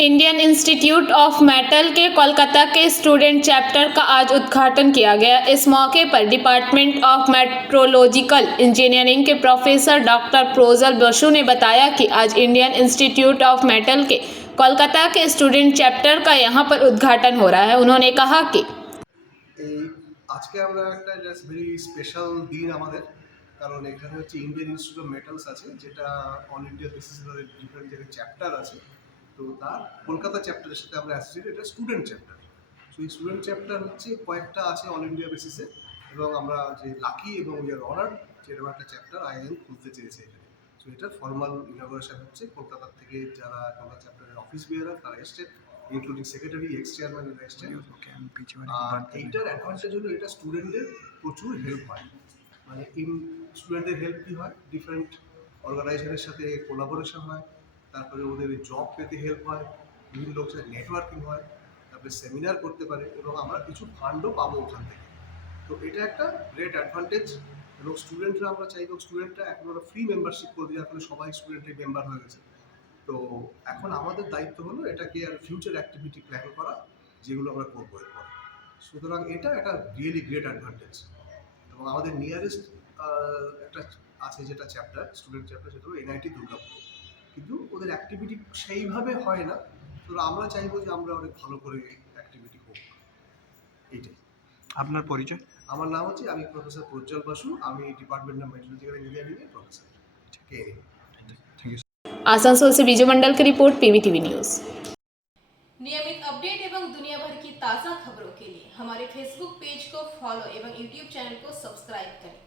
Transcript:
Indian institute of metal के कोलकाता के student chapter का आज उद्घाटन किया गया। इस मौके पर डिपार्टमेंट ऑफ मेट्रोलॉजिकल इंजीनियरिंग के प्रोफेसर डॉक्टर प्रोज्वल बसु ने बताया कि आज इंडियन इंस्टीट्यूट ऑफ मेटल के कोलकाता के स्टूडेंट चैप्टर का यहां पर उद्घाटन हो रहा है। उन्होंने कहा कि আজকে আমরা একটা জাস্ট ভেরি স্পেশাল দিন আমাদের, কারণ এখানে হচ্ছে ইন্ডিয়ান ইনস্টিটিউট অফ মেটালস আছে, যেটা অল ইন্ডিয়া বেসিসে তাদের ডিফারেন্ট জায়গায় চ্যাপ্টার আছে। তো তার কলকাতা চ্যাপ্টারের সাথে আমরা অ্যাসোসিয়েটেড, এটা স্টুডেন্ট চ্যাপ্টার। সো এই স্টুডেন্ট চ্যাপ্টার হচ্ছে কয়েকটা আছে অল ইন্ডিয়া বেসিসে, এবং আমরা যে লাকি এবং উই আর অনার্ড যেরকম একটা চ্যাপ্টার আইআইএম খুলতে চেয়েছে এখানে। সো এটার ফর্মাল ইনগরেশন হচ্ছে কলকাতার থেকে যারা কলকাতা চ্যাপ্টারের অফিস বিয়ারার তারা এসছে, ইনক্লুডিং সেক্রেটারি, এক্স চেয়ারম্যান এসছে। আর এইটার অ্যাডভান্টেজ হলো এটা স্টুডেন্টদের প্রচুর হেল্প হয়। মানে স্টুডেন্টদের হেল্প কী হয়, ডিফারেন্ট অর্গানাইজেশনের সাথে কোলাবোরেশন হয়, তারপরে ওদের জব পেতে হেল্প হয়, বিভিন্ন লোকের সাথে নেটওয়ার্কিং হয়, তারপরে সেমিনার করতে পারে, এবং আমরা কিছু ফান্ডও পাবো ওখান থেকে। তো এটা একটা গ্রেট অ্যাডভান্টেজ। এবং স্টুডেন্টরা, আমরা চাইবো স্টুডেন্টরা এখন ওরা ফ্রি মেম্বারশিপ করে দিয়ে, এখন সবাই স্টুডেন্টের মেম্বার হয়ে গেছে। তো এখন আমাদের দায়িত্ব হলো এটাকে আর ফিউচার অ্যাক্টিভিটি প্ল্যান করা, যেগুলো আমরা করবো এরপর। সুতরাং এটা একটা রিয়েলি গ্রেট অ্যাডভান্টেজ। এবং আমাদের নিয়ারেস্ট একটা আছে যেটা চ্যাপ্টার, স্টুডেন্ট চ্যাপ্টার, সেটা হলো এনআইটি দুর্গাপুর। কিন্তু ওদের অ্যাক্টিভিটি সেইভাবে হয় না। তো আমরা চাইবো যে আমরা অনেক ভালো করে অ্যাক্টিভিটি হোক, এইটাই। আপনার পরিচয়? আমার নাম হচ্ছে, আমি প্রফেসর প্রজ্জ্বল বসু, আমি ডিপার্টমেন্ট অফ মেট্রোলজিক্যাল ইঞ্জিনিয়ারিংয়ের প্রফেসর। Thank you. आसनसोल से विजय मंडल की रिपोर्ट, पीवीटीवी न्यूज़। नियमित अपडेट एवं दुनिया भर की ताज़ा खबरों के लिए हमारे फेसबुक पेज को फॉलो एवं यूट्यूब चैनल को सब्सक्राइब करें।